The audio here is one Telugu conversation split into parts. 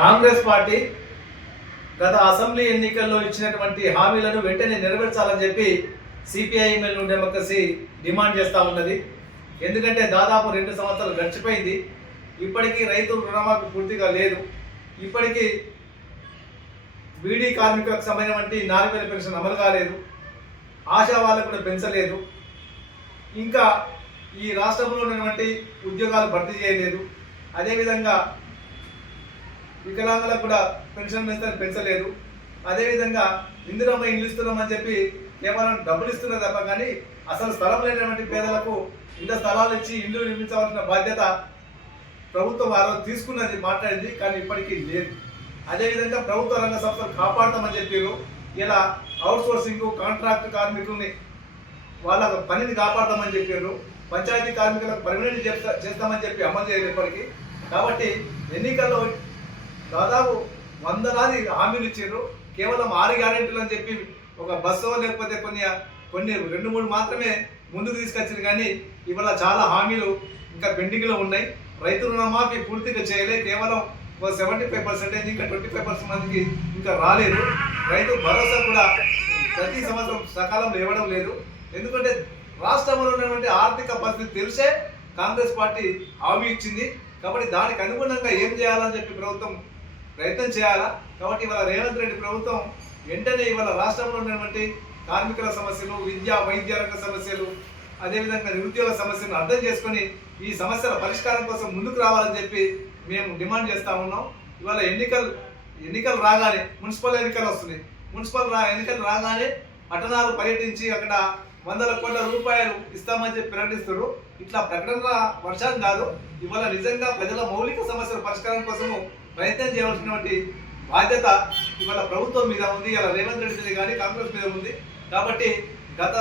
కాంగ్రెస్ పార్టీ గత అసెంబ్లీ ఎన్నికల్లో ఇచ్చినటువంటి హామీలను వెంటనే నెరవేర్చాలని చెప్పి సిపిఐఎంఎల్ డెమోక్రసీ డిమాండ్ చేస్తూ ఉన్నది. ఎందుకంటే దాదాపు 2 సంవత్సరాలు గడిచిపోయింది. ఇప్పటికీ రైతు రుణమాఫీ పూర్తిగా లేదు. ఇప్పటికీ బీడీ కార్మికులకు సంబంధించినటువంటి 4000 పెన్షన్ అమలు కాలేదు. ఆశా వాళ్ళకు కూడా పెంచలేదు. ఇంకా ఈ రాష్ట్రంలో ఉన్నటువంటి ఉద్యోగాలు భర్తీ చేయలేదు. అదేవిధంగా వికలాంగులకు కూడా పెన్షన్ పెంచలేదు. అదేవిధంగా ఇందిరమ్మ ఇల్లు ఇస్తున్నామని చెప్పి కేవలం డబ్బులు ఇస్తున్నారు తప్ప కానీ అసలు స్థలం లేనటువంటి పేదలకు ఇంత స్థలాలు ఇచ్చి ఇల్లు నిర్మించవలసిన బాధ్యత ప్రభుత్వం ఆ రోజు తీసుకున్నది, మాట్లాడింది, కానీ ఇప్పటికీ లేదు. అదేవిధంగా ప్రభుత్వ రంగ సంస్థలు కాపాడుతామని చెప్పారు. ఇలా అవుట్ సోర్సింగ్ కాంట్రాక్ట్ కార్మికుల్ని వాళ్ళ పనిని కాపాడతామని చెప్పారు. పంచాయతీ కార్మికులకు పర్మనెంట్ చేస్తామని చెప్పి అమలు చేయలేదు ఇప్పటికీ. కాబట్టి ఎన్నికల్లో దాదాపు 100 హామీలు ఇచ్చారు. కేవలం 6 గ్యారెంటీలు అని చెప్పి ఒక బస్సు లేకపోతే కొన్ని 2-3 మాత్రమే ముందుకు తీసుకొచ్చారు. కానీ ఇవాళ చాలా హామీలు ఇంకా పెండింగ్లో ఉన్నాయి. రైతు రుణమాఫీ పూర్తిగా చేయలే. కేవలం 75%, ఇంకా 25% మందికి ఇంకా రాలేదు. రైతు భరోసా కూడా ప్రతి సంవత్సరం సకాలంలో ఇవ్వడం లేదు. ఎందుకంటే రాష్ట్రంలో ఉన్నటువంటి ఆర్థిక పరిస్థితి తెలిసే కాంగ్రెస్ పార్టీ హామీ ఇచ్చింది. కాబట్టి దానికి అనుగుణంగా ఏం చేయాలని చెప్పి ప్రభుత్వం ప్రయత్నం చేయాలా. కాబట్టి ఇవాళ రేవంత్ రెడ్డి ప్రభుత్వం వెంటనే ఇవాళ రాష్ట్రంలో ఉన్నటువంటి కార్మికుల సమస్యలు, విద్యా వైద్య రంగ సమస్యలు, అదేవిధంగా నిరుద్యోగ సమస్యలను అర్థం చేసుకొని ఈ సమస్యల పరిష్కారం కోసం ముందుకు రావాలని చెప్పి మేము డిమాండ్ చేస్తూ ఉన్నాం. ఇవాళ ఎన్నికలు రాగానే మున్సిపల్ ఎన్నికలు వస్తున్నాయి. ఎన్నికలు రాగానే పట్టణాలు పర్యటించి అక్కడ 100 కోట్ల రూపాయలు ఇస్తామని చెప్పి ప్రకటిస్తారు. ఇట్లా ప్రకటన వర్షం కాదు. ఇవాళ నిజంగా ప్రజల మౌలిక సమస్యల పరిష్కారం కోసము ప్రయత్నం చేయవలసినటువంటి బాధ్యత ఇవాళ ప్రభుత్వం మీద ఉంది. ఇలా రేవంత్ రెడ్డి మీద కానీ కాంగ్రెస్ మీద ఉంది. కాబట్టి గత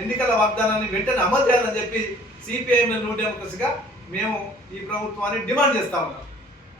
ఎన్నికల వాగ్దానాన్ని వెంటనే అమలు చేయాలని చెప్పి సిపిఐఎంఎల్ డెమోక్రసీగా మేము ఈ ప్రభుత్వాన్ని డిమాండ్ చేస్తా ఉన్నాం.